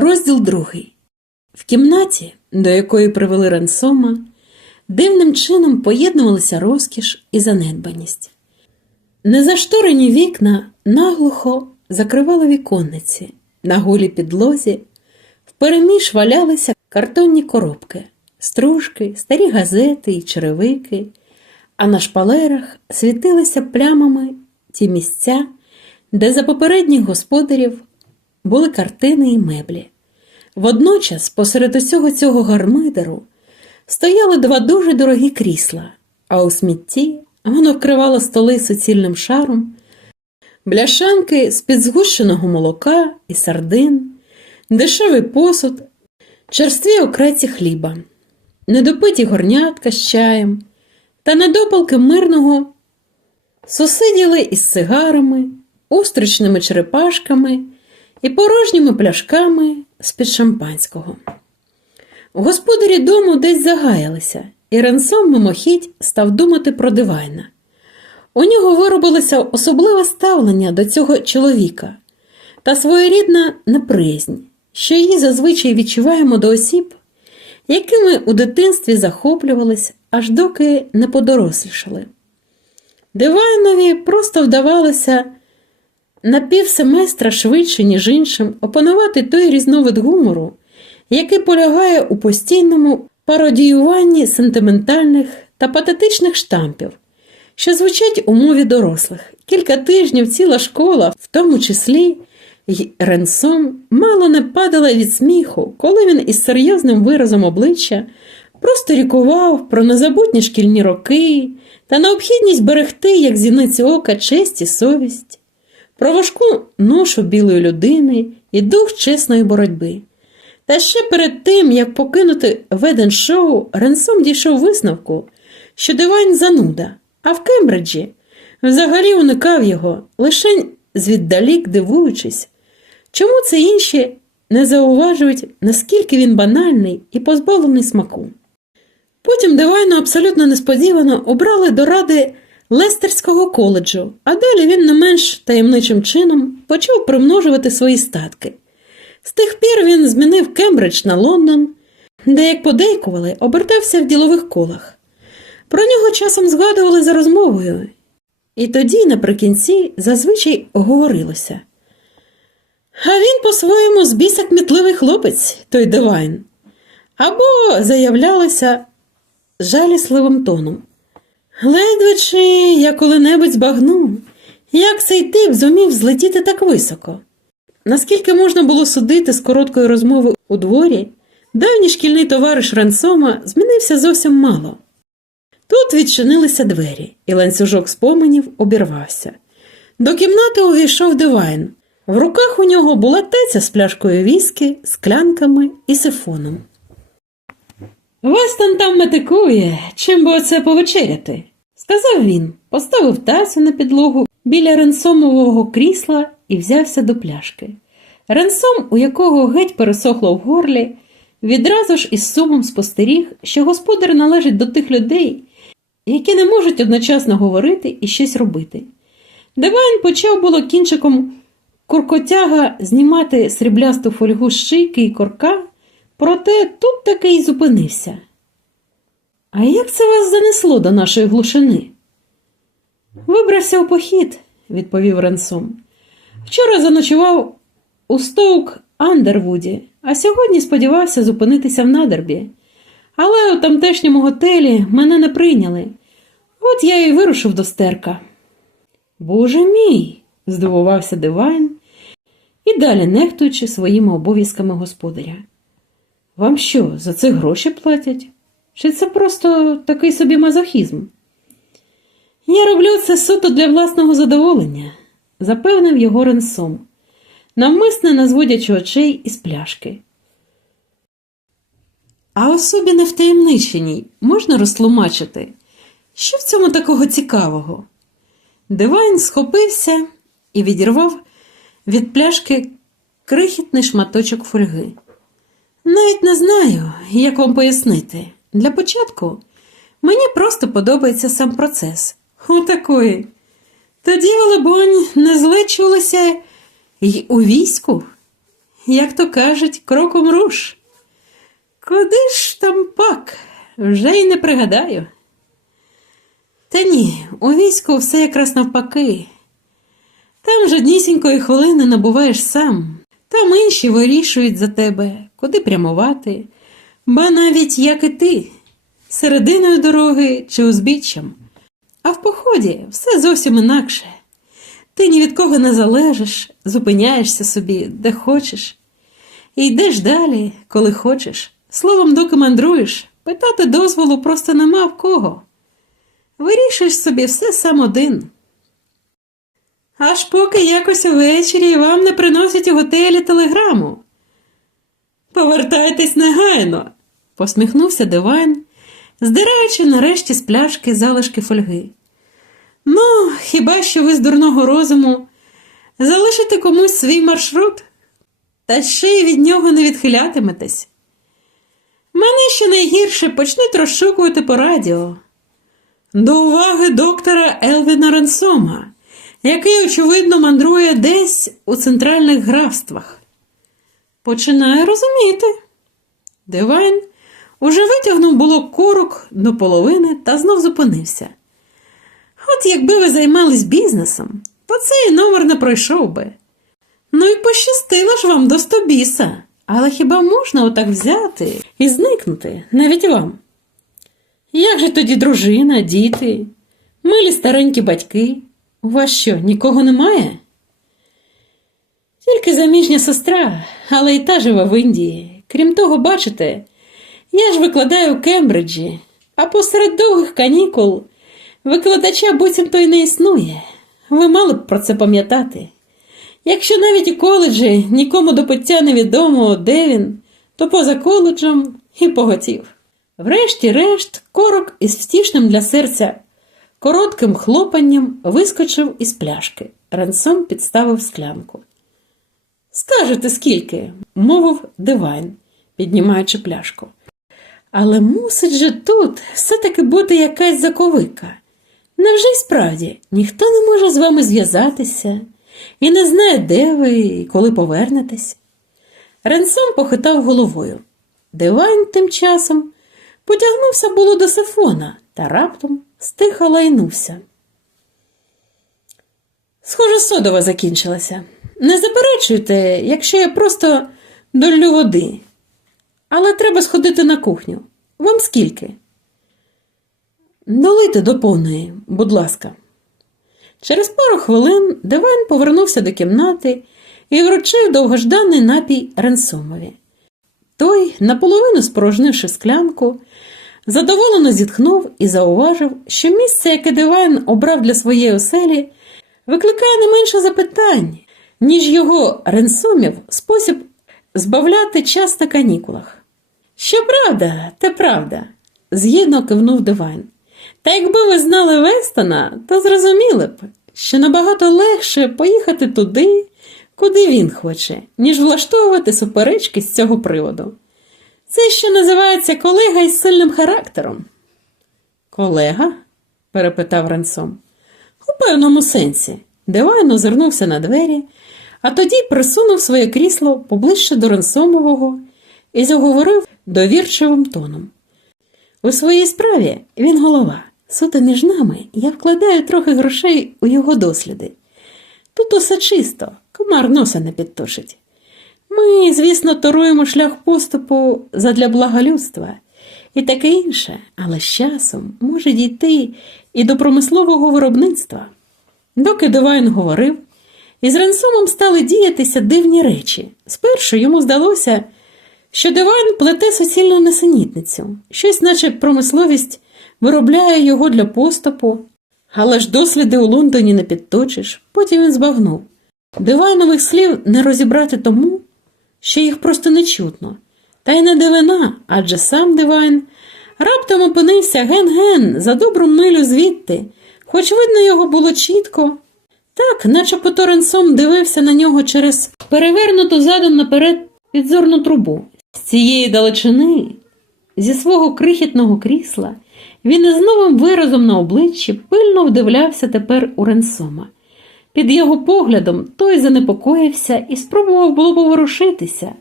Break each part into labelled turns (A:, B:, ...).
A: Розділ другий. В кімнаті, до якої привели Ренсома, дивним чином поєднувалися розкіш і занедбаність. Незашторені вікна наглухо закривали віконниці, на голій підлозі впереміж валялися картонні коробки, стружки, старі газети і черевики, а на шпалерах світилися плямами ті місця, де за попередніх господарів були картини і меблі. Водночас, посеред усього цього гармидеру, стояли два дуже дорогі крісла, а у смітті воно вкривало столи суцільним шаром, бляшанки з-під згущеного молока і сардин, дешевий посуд, черстві окреці хліба, недопиті горнятка з чаєм та недопалки мирного сусиділи із сигарами, устричними черепашками і порожніми пляшками з-під шампанського. Господарі дому десь загаялися, і Ренсом мимохідь став думати про дивайна. У нього виробилося особливе ставлення до цього чоловіка та своєрідна неприязнь, що її зазвичай відчуваємо до осіб, якими у дитинстві захоплювались, аж доки не подорослішали. Дивайнові просто вдавалося на півсеместра швидше, ніж іншим, опанувати той різновид гумору, який полягає у постійному пародіюванні сентиментальних та патетичних штампів, що звучать у мові дорослих. Кілька тижнів ціла школа, в тому числі й Ренсом, мало не падала від сміху, коли він із серйозним виразом обличчя просто рікував про незабутні шкільні роки та необхідність берегти, як зіниці ока, честь і совість, про важку ношу білої людини і дух чесної боротьби. Та ще перед тим, як покинути веден-шоу, Ренсом дійшов висновку, що дивайн зануда, а в Кембриджі взагалі уникав його, лише звіддалік дивуючись, чому це інші не зауважують, наскільки він банальний і позбавлений смаку. Потім Дивайну абсолютно несподівано обрали до ради Лестерського коледжу, а далі він не менш таємничим чином почав примножувати свої статки. З тих пір він змінив Кембридж на Лондон, де, як подейкували, обертався в ділових колах. Про нього часом згадували за розмовою, і тоді, наприкінці, зазвичай говорилося. А він по-своєму збіса кмітливий хлопець, той Девайн. Або заявлялося жалісливим тоном. Ледве чи я коли-небудь збагну, як цей тип зумів злетіти так високо. Наскільки можна було судити з короткої розмови у дворі, давній шкільний товариш Ренсома змінився зовсім мало. Тут відчинилися двері, і ланцюжок споменів обірвався. До кімнати увійшов Дивайн. В руках у нього була теця з пляшкою віскі, склянками і сифоном. Вестон там метикує, чим би оце повечеряти, сказав він, поставив тацю на підлогу біля ренсомового крісла і взявся до пляшки. Ренсом, у якого геть пересохло в горлі, відразу ж із сумом спостеріг, що господар належить до тих людей, які не можуть одночасно говорити і щось робити. Девайн почав було кінчиком куркотяга знімати сріблясту фольгу з шийки і корка, проте тут таки й зупинився. А як це вас занесло до нашої глушини? Вибрався у похід, відповів Ренсом. Вчора заночував у Стоук Андервуді, а сьогодні сподівався зупинитися в надербі. Але у тамтешньому готелі мене не прийняли. От я і вирушив до стерка. Боже мій, здивувався Дивайн і далі нехтуючи своїми обов'язками господаря. Вам що, за це гроші платять? Чи це просто такий собі мазохізм? Я роблю це суто для власного задоволення, запевнив його Ренсом, навмисне не зводячи очей із пляшки. А особі невтаємниченій можна розтлумачити, що в цьому такого цікавого? Дивайн схопився і відірвав від пляшки крихітний шматочок фольги. Навіть не знаю, як вам пояснити. Для початку мені просто подобається сам процес. Отакої. Тоді, либонь, не злечувалося й у війську. як то кажуть, кроком руш. Куди ж там пак? Вже й не пригадаю. Та ні, у війську все якраз навпаки. Там жоднісінької хвилини набуваєш сам, там інші вирішують за тебе, куди прямувати, ба навіть як і ти, серединою дороги чи узбіччям. А в поході все зовсім інакше. Ти ні від кого не залежиш, зупиняєшся собі, де хочеш, і йдеш далі, коли хочеш. Словом, доки мандруєш, питати дозволу просто нема в кого. Вирішуєш собі все сам один. Аж поки якось увечері вам не приносять у готелі телеграму. Повертайтесь негайно, посміхнувся Девайн, здираючи нарешті з пляшки залишки фольги. Ну, хіба що ви з дурного розуму залишите комусь свій маршрут, та ще й від нього не відхилятиметесь. Мене ще найгірше почнуть розшукувати по радіо. До уваги доктора Елвіна Рансома, який, очевидно, мандрує десь у центральних графствах. Починаю розуміти. Дивайн уже витягнув було корок до половини та знов зупинився. От якби ви займались бізнесом, то цей номер не пройшов би. Ну і пощастило ж вам до стобіса. Але хіба можна отак взяти і зникнути навіть вам? Як же тоді дружина, діти, милі старенькі батьки? У вас що, нікого немає? Тільки заміжня сестра, але і та живе в Індії. Крім того, бачите, я ж викладаю в Кембриджі, а посеред довгих канікул викладача буцімто й не існує. Ви мали б про це пам'ятати. Якщо навіть у коледжі нікому до пиття не відомо, де він, то поза коледжем і поготів. Врешті-решт, корок із втішним для серця коротким хлопанням вискочив із пляшки. Рансон підставив склянку. Скажете, скільки? мовив дивайн, піднімаючи пляшку. Але мусить же тут все-таки бути якась заковика. Невже й справді ніхто не може з вами зв'язатися і не знає, де ви і коли повернетесь? Ренсом похитав головою. Дивайн тим часом потягнувся було до сифона та раптом стиха лайнувся. Схоже, содова закінчилася. Не заперечуйте, якщо я просто долю води. Але треба сходити на кухню. Вам скільки? Долити до повної, будь ласка. Через пару хвилин Девайн повернувся до кімнати і вручив довгожданий напій Ренсомові. Той, наполовину спорожнивши склянку, задоволено зітхнув і зауважив, що місце, яке Девайн обрав для своєї оселі, викликає не менше запитань, ніж його Ренсомів спосіб збавляти час на канікулах. Щоправда, те правда, згідно кивнув Девайн. Та якби ви знали Вестона, то зрозуміли б, що набагато легше поїхати туди, куди він хоче, ніж влаштовувати суперечки з цього приводу. Це що називається колега із сильним характером. Колега? перепитав Ренсом. У певному сенсі. Девайн озирнувся на двері, а тоді присунув своє крісло поближче до Ренсомового і заговорив довірчивим тоном. У своїй справі він голова. Суто між нами я вкладаю трохи грошей у його досліди. Тут усе чисто, комар носа не підтушить. Ми, звісно, торуємо шлях поступу задля блага людства і таке інше, але з часом може дійти і до промислового виробництва. Доки Девайн говорив, із Ренсомом стали діятися дивні речі. Спершу йому здалося, що Девайн плете суцільну несенітницю, щось, наче промисловість, виробляє його для поступу, але ж досліди у Лондоні не підточиш, потім він збагнув. Дивайнових слів не розібрати тому, що їх просто не чутно. Та й не дивина, адже сам Дивайн раптом опинився ген-ген за добру милю звідти, хоч видно його було чітко. Так, наче Поторенсом дивився на нього через перевернуту задом наперед підзорну трубу. З цієї далечини, зі свого крихітного крісла, він із новим виразом на обличчі пильно вдивлявся тепер у Ренсома. Під його поглядом той занепокоївся і спробував було поворушитися.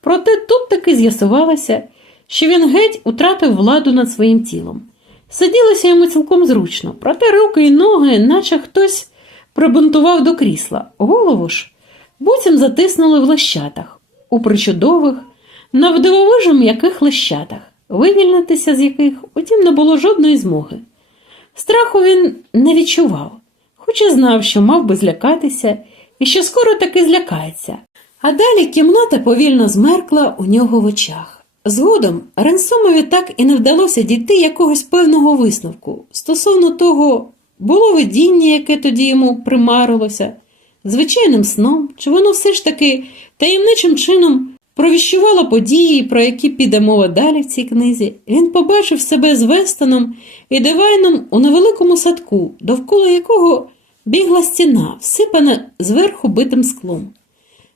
A: Проте тут таки з'ясувалося, що він геть утратив владу над своїм тілом. Сиділося йому цілком зручно, проте руки й ноги, наче хтось прибунтував до крісла. Голову ж буцім затиснули в лещатах, у причудових, навдивовижу м'яких лещатах, вивільнитися з яких, утім, не було жодної змоги. Страху він не відчував, хоч і знав, що мав би злякатися і що скоро таки злякається. А далі кімната повільно змеркла у нього в очах. Згодом Ренсомові так і не вдалося дійти якогось певного висновку стосовно того, було видіння, яке тоді йому примарилося, звичайним сном, чи воно все ж таки таємничим чином провіщувало події, про які піде мова далі в цій книзі, він побачив себе з Вестоном і Девайном у невеликому садку, довкола якого бігла стіна, всипана зверху битим склом.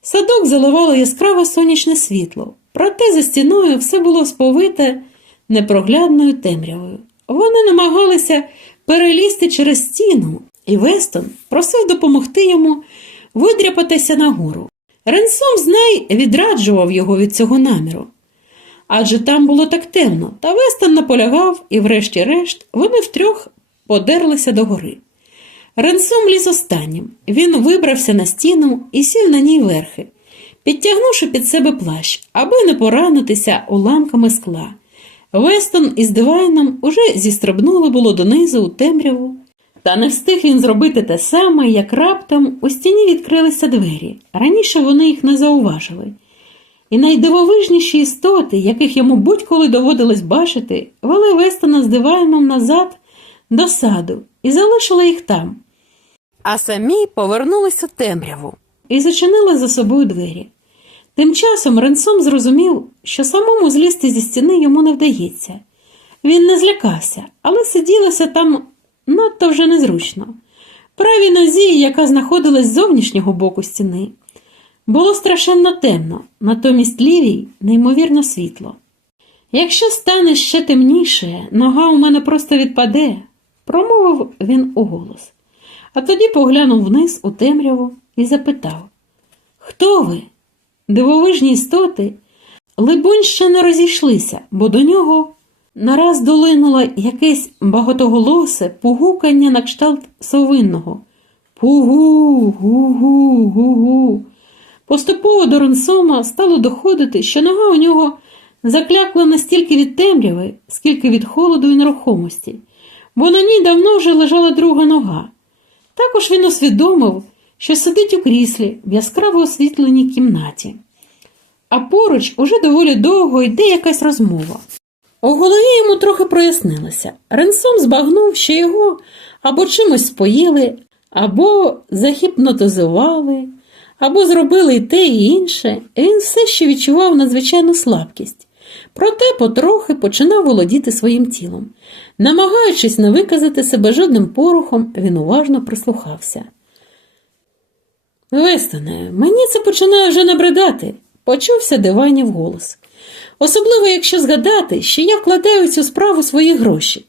A: Садок заливало яскраве сонячне світло, проте за стіною все було сповите непроглядною темрявою. Вони намагалися перелізти через стіну, і Вестон просив допомогти йому видряпатися нагору. Ренсом знай відраджував його від цього наміру. Адже там було так темно, та Вестон наполягав, і, врешті-решт, вони втрьох подерлися до гори. Ренсом ліз останнім. Він вибрався на стіну і сів на ній верхи, підтягнувши під себе плащ, аби не поранитися уламками скла. Вестон із Девайном уже зістрибнули було донизу у темряву. Та не встиг він зробити те саме, як раптом у стіні відкрилися двері. Раніше вони їх не зауважили. І найдивовижніші істоти, яких йому будь-коли доводилось бачити, вели Вестона з Девайном назад до саду і залишили їх там. А самі повернулись у темряву і зачинили за собою двері. Тим часом Ренсом зрозумів, що самому злізти зі стіни йому не вдається. Він не злякався, але сиділося там надто вже незручно. Правій нозі, яка знаходилась з зовнішнього боку стіни, було страшенно темно, натомість лівій неймовірно світло. Якщо стане ще темніше, нога у мене просто відпаде, промовив він уголос. А тоді поглянув вниз у темряву і запитав Хто ви? Дивовижні істоти, либонь, ще не розійшлися, бо до нього нараз долинуло якесь багатоголосе пугукання на кшталт совинного. Пугу, гу-гу, гу-гу. Поступово до Ренсома стало доходити, що нога у нього заклякла настільки від темряви, скільки від холоду і нерухомості, бо на ній давно вже лежала друга нога. Також він усвідомив, що сидить у кріслі в яскраво освітленій кімнаті. А поруч уже доволі довго йде якась розмова. У голові йому трохи прояснилося. Ренсом збагнув, що його або чимось споїли, або захіпнотизували, або зробили і те, і інше. І він все ще відчував надзвичайну слабкість. Проте потрохи починав володіти своїм тілом. Намагаючись не виказати себе жодним порухом, він уважно прислухався. Вестоне, мені це починає вже набридати, почувся диванів голос. Особливо, якщо згадати, що я вкладаю в цю справу свої гроші.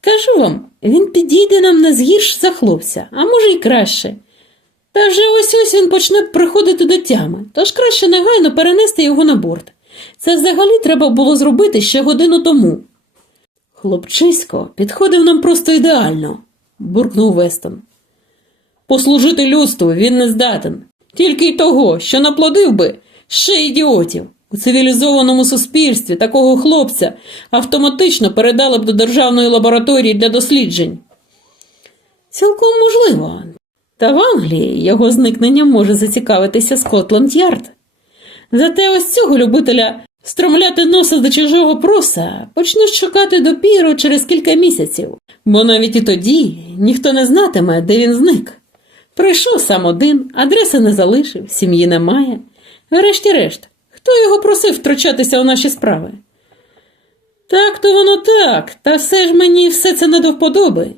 A: Кажу вам, він підійде нам не згірш за хлопця, а може й краще. Та вже ось ось він почне приходити до тями, тож краще негайно перенести його на борт. Це взагалі треба було зробити ще годину тому. Хлопчисько підходив нам просто ідеально, буркнув Вестон. Послужити людству він не здатен, тільки й того, що наплодив би ще ідіотів. У цивілізованому суспільстві такого хлопця автоматично передали б до державної лабораторії для досліджень. Цілком можливо. Та в Англії його зникненням може зацікавитися Скотланд Ярд. Зате ось цього любителя стромляти носа до чужого проса почнуть шукати допіру через кілька місяців, бо навіть і тоді ніхто не знатиме, де він зник. Прийшов сам один, адреси не залишив, сім'ї немає. Врешті-решт, хто його просив втручатися у наші справи? Так то воно так, та все ж мені все це не до вподоби.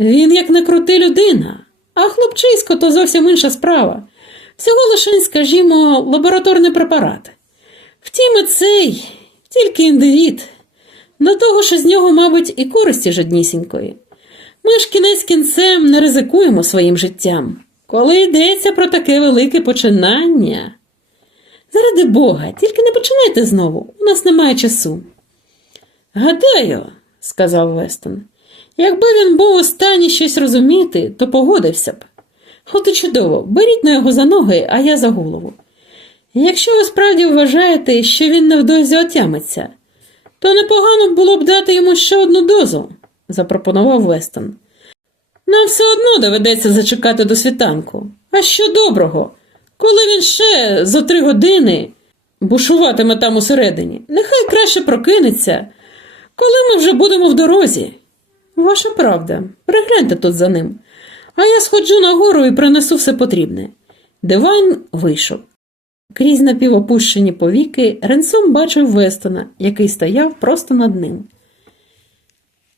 A: Він, як не крути людина, а хлопчисько то зовсім інша справа. Всього лише, скажімо, лабораторний препарат. Втім, і цей тільки індивід. До того ж із нього, мабуть, і користі жоднісінької. Ми ж кінець кінцем не ризикуємо своїм життям. коли йдеться про таке велике починання. Заради Бога, тільки не починайте знову, у нас немає часу. Гадаю, сказав Вестон, якби він був у стані щось розуміти, то погодився б. От і чудово, беріть на його за ноги, а я за голову. Якщо ви справді вважаєте, що він невдовзі отямиться, то непогано було б дати йому ще одну дозу, запропонував Вестон. Нам все одно доведеться зачекати до світанку. А що доброго? Коли він ще за три години бушуватиме там усередині, нехай краще прокинеться, коли ми вже будемо в дорозі. Ваша правда, пригляньте тут за ним. А я сходжу нагору і принесу все потрібне. Дивайн вийшов. Крізь напівопущені повіки Ренсом бачив Вестона, який стояв просто над ним.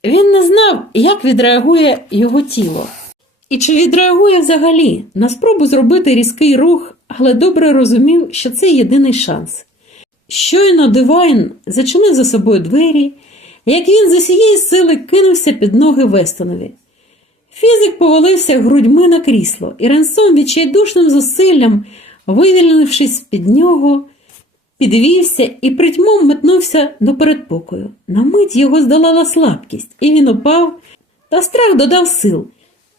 A: Він не знав, як відреагує його тіло, і чи відреагує взагалі на спробу зробити різкий рух, але добре розумів, що це єдиний шанс. Щойно Дивайн зачинив за собою двері, як він з усієї сили кинувся під ноги Вестонові. Фізик повалився грудьми на крісло, і Ренсом відчайдушним зусиллям, вивільнившись під нього, підвівся і притьмом метнувся до передпокою. На мить його здолала слабкість, і він упав, та страх додав сил.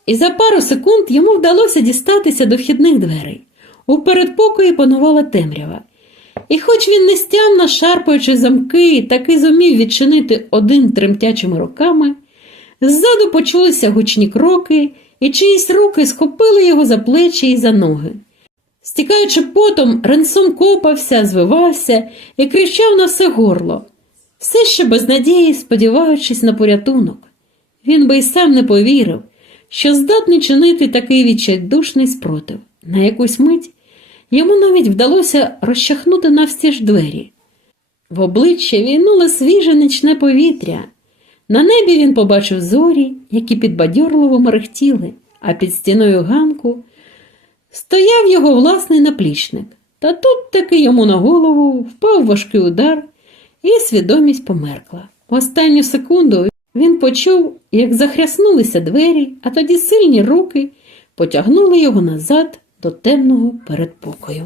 A: І за пару секунд йому вдалося дістатися до вхідних дверей. У передпокої панувала темрява. І хоч він нестямно шарпаючи замки, таки зумів відчинити один тремтячими руками, ззаду почулися гучні кроки, і чиїсь руки схопили його за плечі і за ноги. Стікаючи потом, Ренсом копався, звивався і кричав на все горло, все ще без надії, сподіваючись на порятунок. Він би й сам не повірив, що здатний чинити такий відчайдушний спротив. На якусь мить йому навіть вдалося розчахнути навстіж двері. В обличчя війнуло свіже нічне повітря. На небі він побачив зорі, які підбадьорливо мерехтіли, а під стіною ганку стояв його власний наплічник. Та тут таки йому на голову впав важкий удар, і свідомість померкла. В останню секунду він почув, як захряснулися двері, а тоді сильні руки потягнули його назад до темного передпокою.